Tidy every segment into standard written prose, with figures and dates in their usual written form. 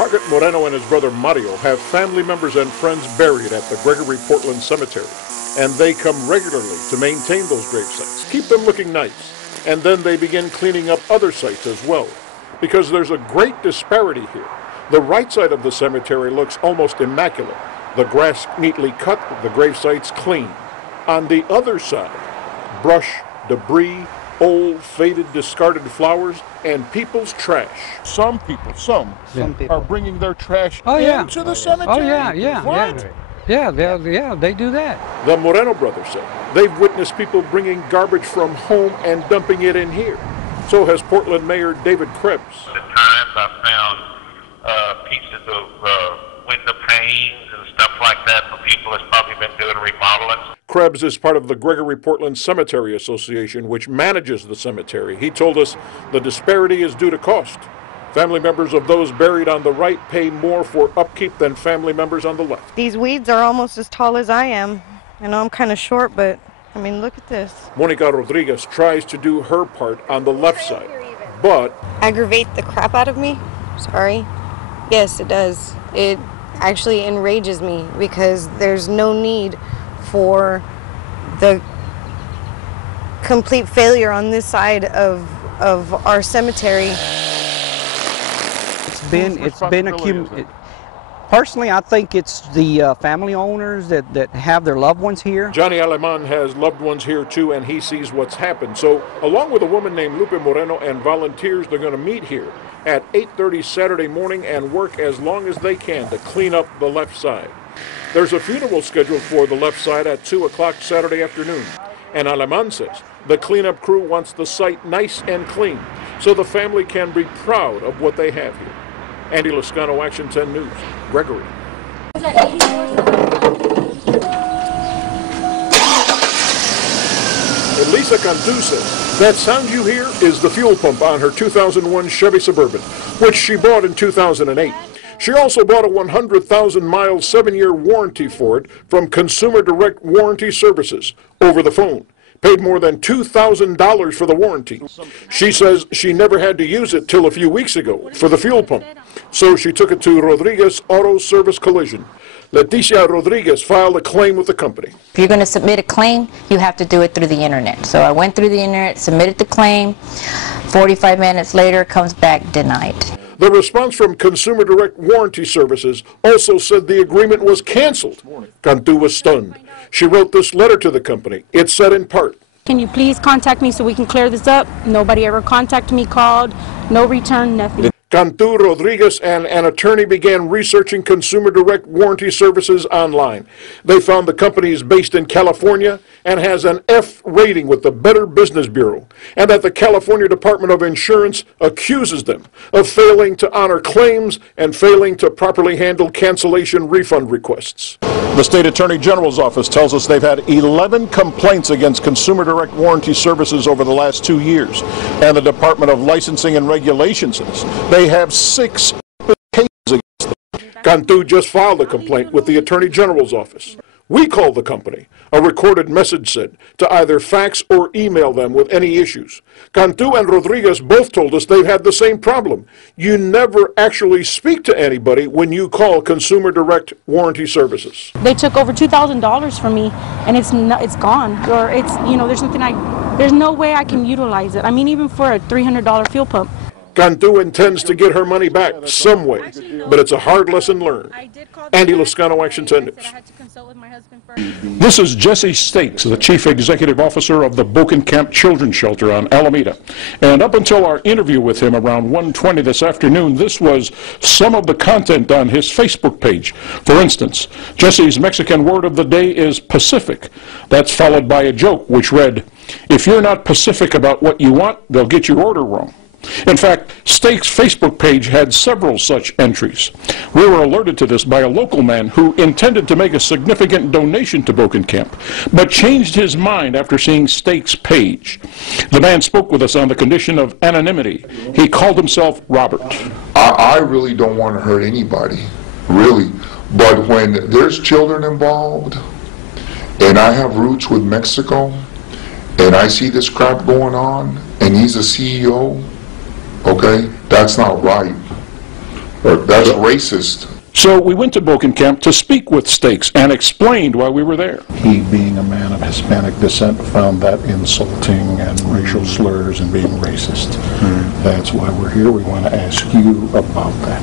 Margaret Moreno and his brother Mario have family members and friends buried at the Gregory Portland Cemetery, and they come regularly to maintain those grave sites, keep them looking nice, and then they begin cleaning up other sites as well, because there's a great disparity here. The right side of the cemetery looks almost immaculate, the grass neatly cut, the grave sites clean. On the other side, brush, debris, old, faded, discarded flowers, and people's trash. Some people are bringing their trash into the cemetery. Oh, yeah. What? Yeah, they do that. The Moreno brothers say they've witnessed people bringing garbage from home and dumping it in here. So has Portland Mayor David Krebs. At times I found pieces of window panes and stuff like that for people that's probably been doing remodeling. Krebs is part of the Gregory Portland Cemetery Association, which manages the cemetery. He told us the disparity is due to cost. Family members of those buried on the right pay more for upkeep than family members on the left. These weeds are almost as tall as I am. I know I'm kind of short, but I mean, look at this. Monica Rodriguez tries to do her part on the left side, but aggravate the crap out of me. Sorry. Yes, it does. It actually enrages me because there's no need for the complete failure on this side of our cemetery. It's been accumulated. Personally, I think it's the family owners that have their loved ones here. Johnny Aleman has loved ones here too, and he sees what's happened. So along with a woman named Lupe Moreno and volunteers, they're going to meet here at 8:30 Saturday morning and work as long as they can to clean up the left side. There's a funeral scheduled for the left side at 2 o'clock Saturday afternoon. And Aleman says the cleanup crew wants the site nice and clean so the family can be proud of what they have here. Andy Liscano, Action 10 News, Gregory. Elisa Cantu says that sound you hear is the fuel pump on her 2001 Chevy Suburban, which she bought in 2008. She also bought a 100,000-mile 7-year warranty for it from Consumer Direct Warranty Services over the phone. Paid more than $2,000 for the warranty. She says she never had to use it till a few weeks ago for the fuel pump. So she took it to Rodriguez Auto Service Collision. Leticia Rodriguez filed a claim with the company. If you're going to submit a claim, you have to do it through the internet. So I went through the internet, submitted the claim. 45 minutes later, it comes back denied. The response from Consumer Direct Warranty Services also said the agreement was canceled. Cantu was stunned. She wrote this letter to the company. It said in part, "Can you please contact me so we can clear this up?" Nobody ever contacted me, called, no return, nothing. Cantu, Rodriguez, and an attorney began researching Consumer Direct Warranty Services online. They found the company is based in California and has an F rating with the Better Business Bureau, and that the California Department of Insurance accuses them of failing to honor claims and failing to properly handle cancellation refund requests. The State Attorney General's office tells us they've had 11 complaints against Consumer Direct Warranty Services over the last 2 years, and the Department of Licensing and Regulation says they have 6 cases against them. Cantu just filed a complaint with the Attorney General's office. We called the company, a recorded message said, to either fax or email them with any issues. Cantu and Rodriguez both told us they've had the same problem. You never actually speak to anybody when you call Consumer Direct Warranty Services. They took over $2,000 from me, and it's gone, or it's, you know, there's no way I can utilize it. I mean, even for a $300 fuel pump. Cantu intends to get her money back some way, but it's a hard lesson learned. Andy Liscano, Action 10 News. This is Jesse Stakes, the Chief Executive Officer of the Bokenkamp Children's Shelter on Alameda. And up until our interview with him around 1:20 this afternoon, this was some of the content on his Facebook page. For instance, Jesse's Mexican word of the day is Pacific. That's followed by a joke which read, "If you're not Pacific about what you want, they'll get your order wrong." In fact, Stakes' Facebook page had several such entries. We were alerted to this by a local man who intended to make a significant donation to Bokenkamp, but changed his mind after seeing Stakes' page. The man spoke with us on the condition of anonymity. He called himself Robert. I really don't want to hurt anybody, really. But when there's children involved, and I have roots with Mexico, and I see this crap going on, and he's a CEO, okay, that's not right. That's racist. So we went to Bokenkamp to speak with Stakes and explained why we were there. He, being a man of Hispanic descent, found that insulting and racial slurs and being racist. That's why we're here. We want to ask you about that.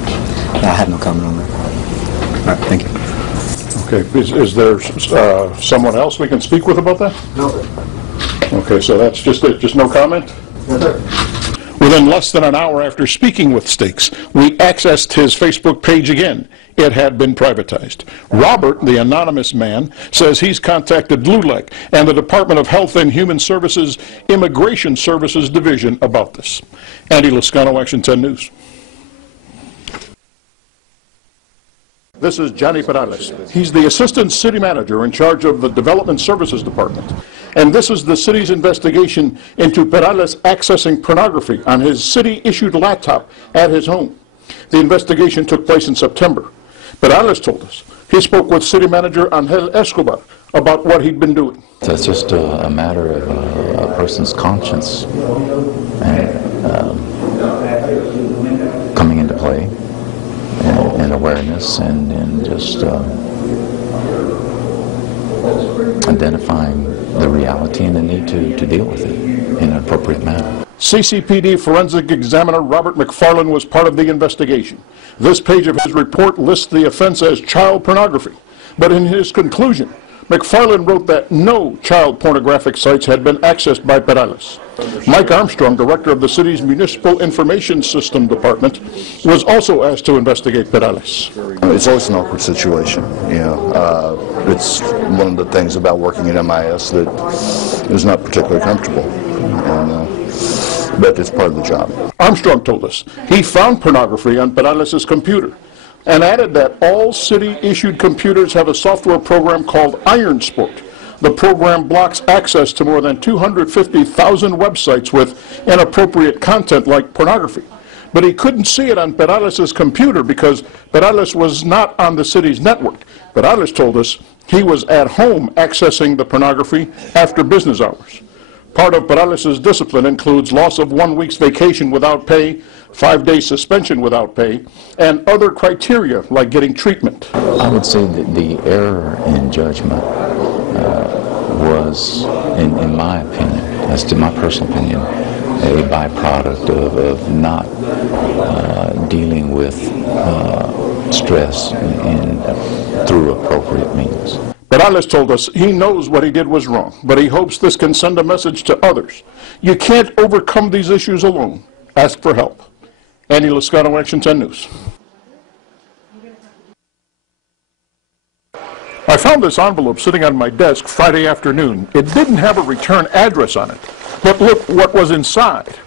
I have no comment on that. All right, thank you. Okay, is there someone else we can speak with about that? No. Okay, so that's just no comment? Yes, sir. Within less than an hour after speaking with Stakes, we accessed his Facebook page again. It had been privatized. Robert, the anonymous man, says he's contacted LULAC and the Department of Health and Human Services Immigration Services Division about this. Andy Liscano, Action 10 News. This is Johnny Perales. He's the Assistant City Manager in charge of the Development Services Department. And this is the city's investigation into Perales accessing pornography on his city-issued laptop at his home. The investigation took place in September. Perales told us he spoke with City Manager Angel Escobar about what he'd been doing. It's just a matter of a person's conscience and coming into play and awareness and just identifying the reality and the need to deal with it in an appropriate manner. CCPD Forensic Examiner Robert McFarland was part of the investigation. This page of his report lists the offense as child pornography, but in his conclusion, McFarland wrote that no child pornographic sites had been accessed by Perales. Mike Armstrong, director of the city's Municipal Information System Department, was also asked to investigate Perales. It's always an awkward situation. You know, it's one of the things about working at MIS that is not particularly comfortable, but it's part of the job. Armstrong told us he found pornography on Perales' computer and added that all city-issued computers have a software program called Iron Sport. The program blocks access to more than 250,000 websites with inappropriate content like pornography. But he couldn't see it on Perales' computer because Perales was not on the city's network. Perales told us he was at home accessing the pornography after business hours. Part of Perales' discipline includes loss of 1 week's vacation without pay, 5-day suspension without pay, and other criteria like getting treatment. I would say that the error in judgment was, in my opinion, as to my personal opinion, a byproduct of not dealing with stress through appropriate means. Perales told us he knows what he did was wrong, but he hopes this can send a message to others. You can't overcome these issues alone. Ask for help. Andy Liscano, Action 10 News. I found this envelope sitting on my desk Friday afternoon. It didn't have a return address on it, but look what was inside.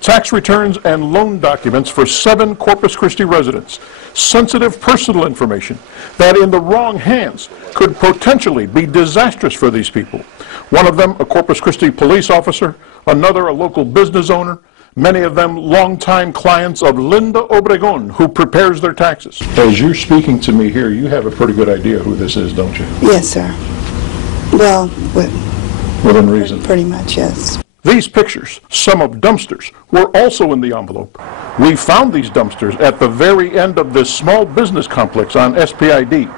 Tax returns and loan documents for 7 Corpus Christi residents. Sensitive personal information that in the wrong hands could potentially be disastrous for these people. One of them a Corpus Christi police officer, another a local business owner, many of them longtime clients of Linda Obregon, who prepares their taxes. As you're speaking to me here, you have a pretty good idea who this is, don't you? Yes, sir. Well, within reason. Pretty much, yes. These pictures, some of dumpsters, were also in the envelope. We found these dumpsters at the very end of this small business complex on SPID.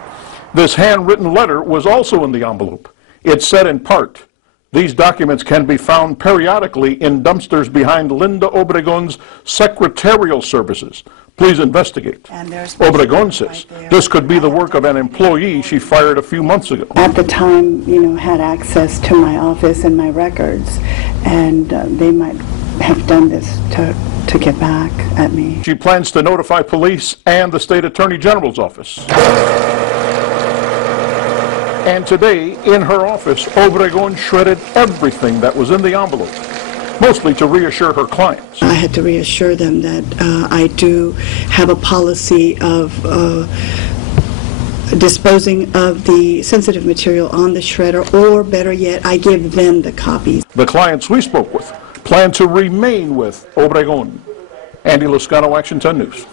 This handwritten letter was also in the envelope. It said in part, these documents can be found periodically in dumpsters behind Linda Obregon's secretarial services. Please investigate. Obregon says this could be the work of an employee she fired a few months ago. At the time, had access to my office and my records, and they might have done this to get back at me. She plans to notify police and the State Attorney General's office. And today, in her office, Obregon shredded everything that was in the envelope, mostly to reassure her clients. I had to reassure them that I do have a policy of disposing of the sensitive material on the shredder, or better yet, I give them the copies. The clients we spoke with plan to remain with Obregon. Andy Liscano, Action 10 News.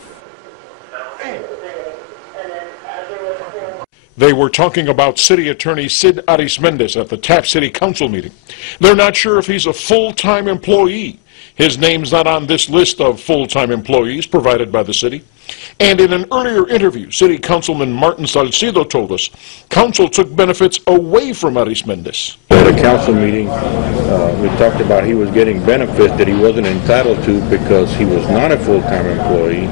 They were talking about City Attorney Sid Arismendez at the Taft City Council meeting. They're not sure if he's a full-time employee His name's not on this list of full-time employees provided by the city. And in an earlier interview, City Councilman Martin Salcido told us council took benefits away from Arismendes. At a council meeting, we talked about he was getting benefits that he wasn't entitled to because he was not a full-time employee,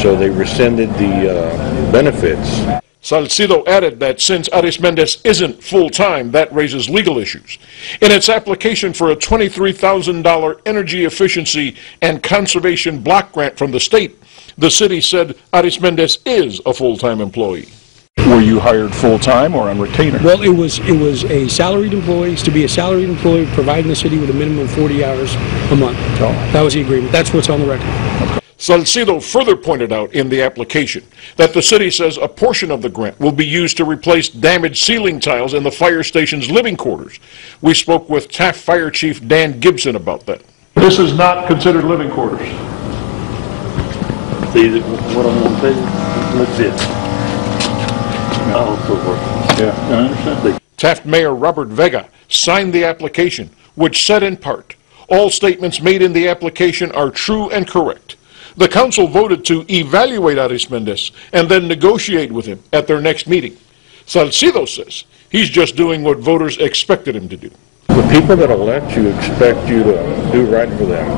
so they rescinded the benefits. Salcido added that since Arismendes isn't full-time, that raises legal issues. In its application for a $23,000 energy efficiency and conservation block grant from the state, the city said Arismendes is a full-time employee. Were you hired full-time or on retainer? Well, it was a salaried employee. To be a salaried employee, providing the city with a minimum of 40 hours a month. Oh. That was the agreement. That's what's on the record. Okay. Salcido further pointed out in the application that the city says a portion of the grant will be used to replace damaged ceiling tiles in the fire station's living quarters. We spoke with Taft Fire Chief Dan Gibson about that. This is not considered living quarters. See, what I'm going to say, look this. Yeah, I understand. Taft Mayor Robert Vega signed the application, which said in part, all statements made in the application are true and correct. The council voted to evaluate Arismendes and then negotiate with him at their next meeting. Salcido says he's just doing what voters expected him to do. The people that elect you expect you to do right for them.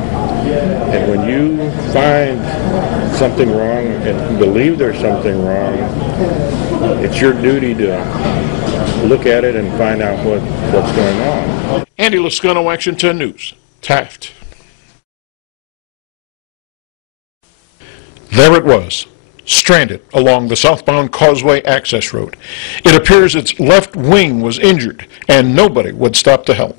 And when you find something wrong and believe there's something wrong, it's your duty to look at it and find out what's going on. Andy Liscano, Action 10 News, Taft. There it was, stranded along the southbound Causeway access road. It appears its left wing was injured, and nobody would stop to help.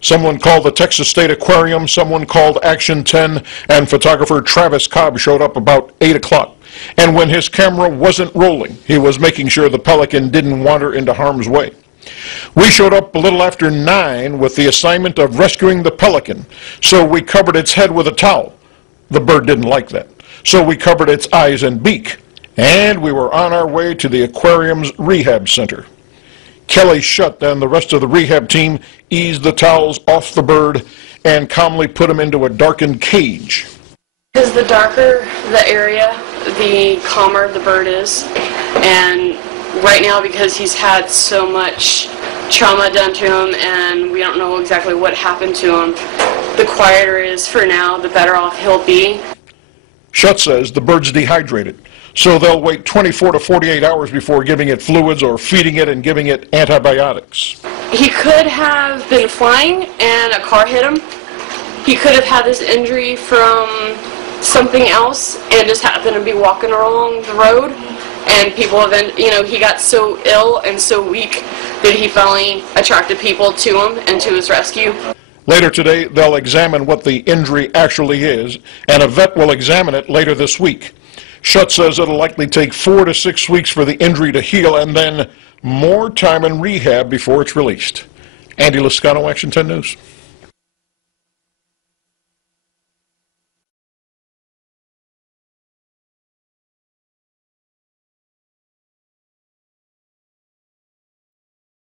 Someone called the Texas State Aquarium, someone called Action 10, and photographer Travis Cobb showed up about 8 o'clock. And when his camera wasn't rolling, he was making sure the pelican didn't wander into harm's way. We showed up a little after 9 with the assignment of rescuing the pelican, so we covered its head with a towel. The bird didn't like that, so we covered its eyes and beak, and we were on our way to the aquarium's rehab center. Kelly Shutt and the rest of the rehab team eased the towels off the bird and calmly put him into a darkened cage. Because the darker the area, the calmer the bird is, and right now because he's had so much trauma done to him and we don't know exactly what happened to him, the quieter it is for now, the better off he'll be. Shutt says the bird's dehydrated, so they'll wait 24 to 48 hours before giving it fluids or feeding it and giving it antibiotics. He could have been flying and a car hit him. He could have had this injury from something else and just happened to be walking along the road, and people have, he got so ill and so weak that he finally attracted people to him and to his rescue. Later today, they'll examine what the injury actually is, and a vet will examine it later this week. Shutt says it'll likely take 4 to 6 weeks for the injury to heal and then more time in rehab before it's released. Andy Liscano, Action 10 News.